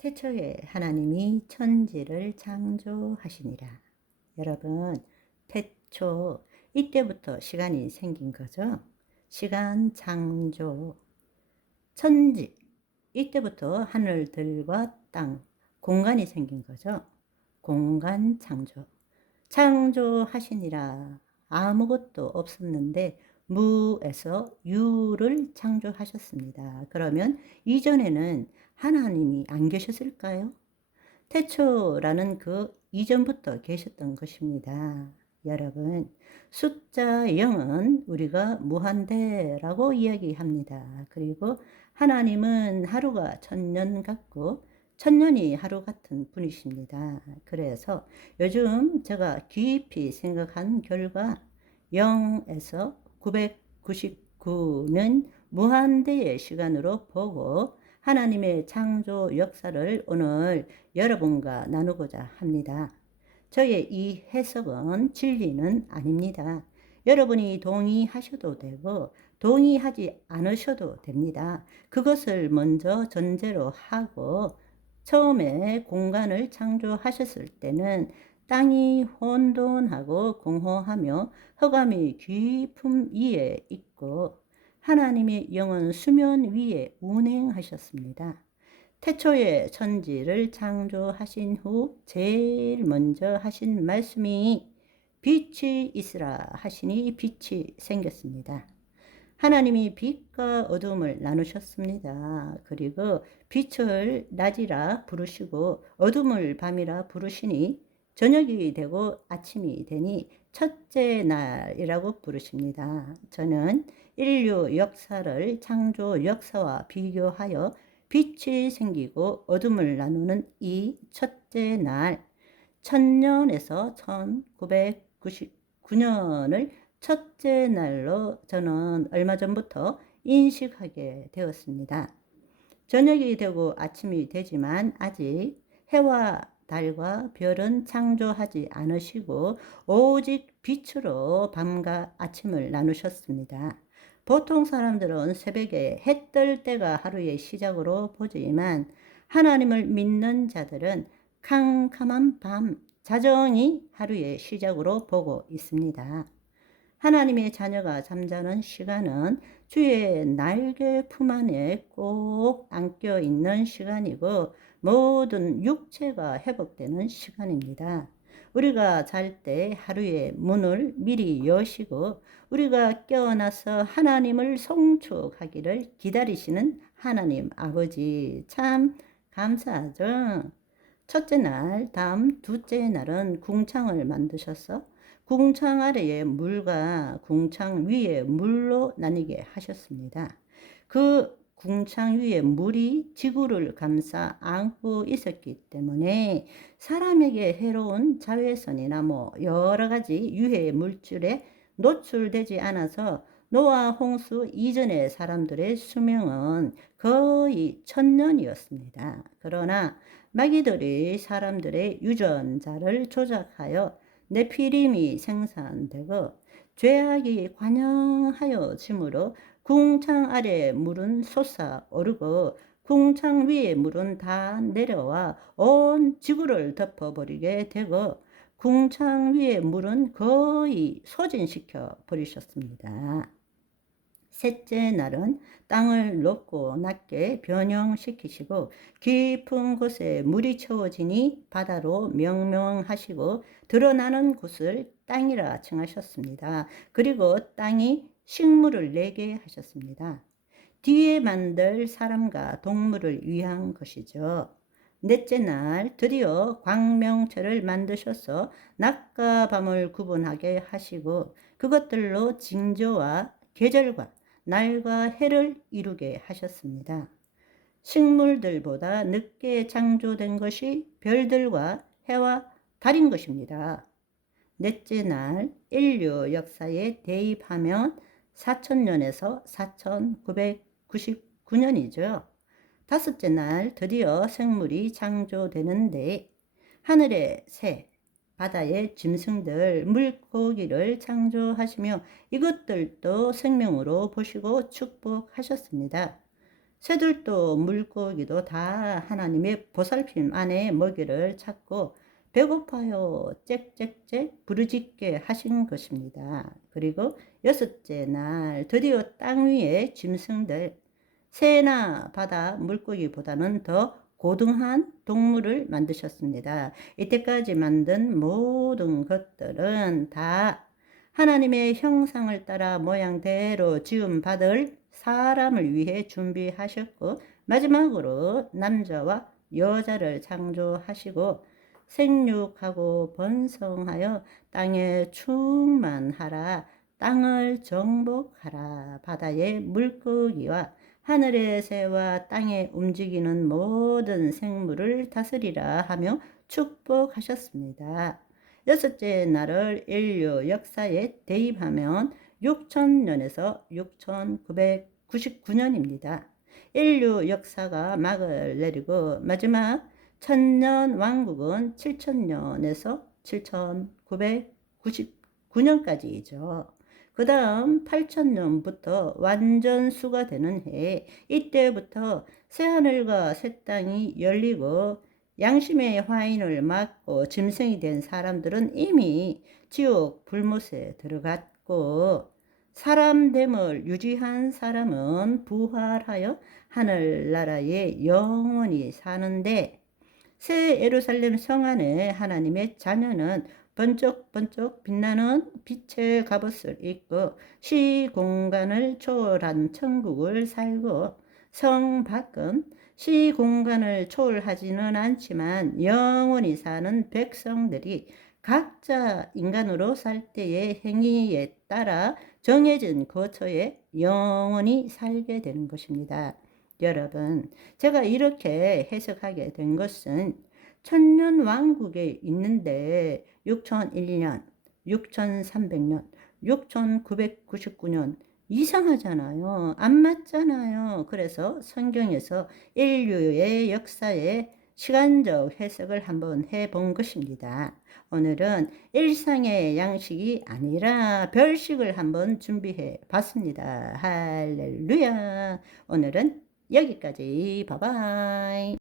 태초에 하나님이 천지를 창조하시니라. 여러분, 태초, 이때부터 시간이 생긴 거죠. 시간 창조, 천지, 이때부터 하늘들과 땅, 공간이 생긴 거죠. 공간 창조. 창조하시니라. 아무것도 없었는데 무에서 유를 창조하셨습니다. 그러면 이전에는 하나님이 안 계셨을까요? 태초라는 그 이전부터 계셨던 것입니다. 여러분, 숫자 0은 우리가 무한대라고 이야기합니다. 그리고 하나님은 하루가 천년 같고 천년이 하루 같은 분이십니다. 그래서 요즘 제가 깊이 생각한 결과 0에서 999는 무한대의 시간으로 보고 하나님의 창조 역사를 오늘 여러분과 나누고자 합니다. 저의 이 해석은 진리는 아닙니다. 여러분이 동의하셔도 되고 동의하지 않으셔도 됩니다. 그것을 먼저 전제로 하고 처음에 공간을 창조하셨을 때는 땅이 혼돈하고 공허하며 허감이 깊음 위에 있고 하나님의 영은 수면 위에 운행하셨습니다. 태초에 천지를 창조하신 후 제일 먼저 하신 말씀이 빛이 있으라 하시니 빛이 생겼습니다. 하나님이 빛과 어둠을 나누셨습니다. 그리고 빛을 낮이라 부르시고 어둠을 밤이라 부르시니 저녁이 되고 아침이 되니 첫째 날이라고 부르십니다. 저는 인류 역사를 창조 역사와 비교하여 빛이 생기고 어둠을 나누는 이 첫째 날, 천년에서 1999년을 첫째 날로 저는 얼마 전부터 인식하게 되었습니다. 저녁이 되고 아침이 되지만 아직 해와 달과 별은 창조하지 않으시고 오직 빛으로 밤과 아침을 나누셨습니다. 보통 사람들은 새벽에 해 뜰 때가 하루의 시작으로 보지만 하나님을 믿는 자들은 캄캄한 밤, 자정이 하루의 시작으로 보고 있습니다. 하나님의 자녀가 잠자는 시간은 주의 날개 품 안에 꼭 안겨 있는 시간이고 모든 육체가 회복되는 시간입니다. 우리가 잘 때 하루의 문을 미리 여시고 우리가 깨어나서 하나님을 송축하기를 기다리시는 하나님 아버지 참 감사하죠. 첫째 날, 다음 둘째 날은 궁창을 만드셔서 궁창 아래에 물과 궁창 위에 물로 나뉘게 하셨습니다. 그 궁창 위에 물이 지구를 감싸 안고 있었기 때문에 사람에게 해로운 자외선이나 뭐 여러 가지 유해 물질에 노출되지 않아서 노아 홍수 이전의 사람들의 수명은 거의 천년이었습니다. 그러나 마귀들이 사람들의 유전자를 조작하여 네피림이 생산되고 죄악이 관영하여 짐으로 궁창 아래 물은 솟아 오르고 궁창 위에 물은 다 내려와 온 지구를 덮어버리게 되고 궁창 위에 물은 거의 소진시켜 버리셨습니다. 셋째 날은 땅을 높고 낮게 변형시키시고 깊은 곳에 물이 채워지니 바다로 명명하시고 드러나는 곳을 땅이라 칭하셨습니다. 그리고 땅이 식물을 내게 하셨습니다. 뒤에 만들 사람과 동물을 위한 것이죠. 넷째 날 드디어 광명체를 만드셔서 낮과 밤을 구분하게 하시고 그것들로 징조와 계절과 날과 해를 이루게 하셨습니다. 식물들보다 늦게 창조된 것이 별들과 해와 달인 것입니다. 넷째 날 인류 역사에 대입하면 4천년에서 4,999년이죠. 다섯째 날 드디어 생물이 창조되는데 하늘의 새, 바다의 짐승들, 물고기를 창조하시며 이것들도 생명으로 보시고 축복하셨습니다. 새들도 물고기도 다 하나님의 보살핌 안에 먹이를 찾고 배고파요 짹짹짹 부르짖게 하신 것입니다. 그리고 여섯째 날 드디어 땅 위의 짐승들 새나 바다 물고기보다는 더 고등한 동물을 만드셨습니다. 이때까지 만든 모든 것들은 다 하나님의 형상을 따라 모양대로 지음 받을 사람을 위해 준비하셨고 마지막으로 남자와 여자를 창조하시고 생육하고 번성하여 땅에 충만하라 땅을 정복하라 바다의 물고기와 하늘의 새와 땅에 움직이는 모든 생물을 다스리라 하며 축복하셨습니다. 여섯째 날을 인류 역사에 대입하면 6천년에서 6999년입니다. 인류 역사가 막을 내리고 마지막 천년 왕국은 7천년에서 7999년까지이죠. 그 다음 8천년부터 완전 수가 되는 해 이때부터 새하늘과 새 땅이 열리고 양심의 화인을 맞고 짐승이 된 사람들은 이미 지옥 불못에 들어갔고 사람됨을 유지한 사람은 부활하여 하늘나라에 영원히 사는데 새 예루살렘 성 안에 하나님의 자녀는 번쩍 번쩍 빛나는 빛의 갑옷을 입고 시공간을 초월한 천국을 살고 성 밖은 시공간을 초월하지는 않지만 영원히 사는 백성들이 각자 인간으로 살 때의 행위에 따라 정해진 거처에 영원히 살게 되는 것입니다. 여러분, 제가 이렇게 해석하게 된 것은 천년 왕국에 있는데 6001년, 6300년, 6999년 이상하잖아요. 안 맞잖아요. 그래서 성경에서 인류의 역사에 시간적 해석을 한번 해 본 것입니다. 오늘은 일상의 양식이 아니라 별식을 한번 준비해 봤습니다. 할렐루야. 오늘은 여기까지. 바바이.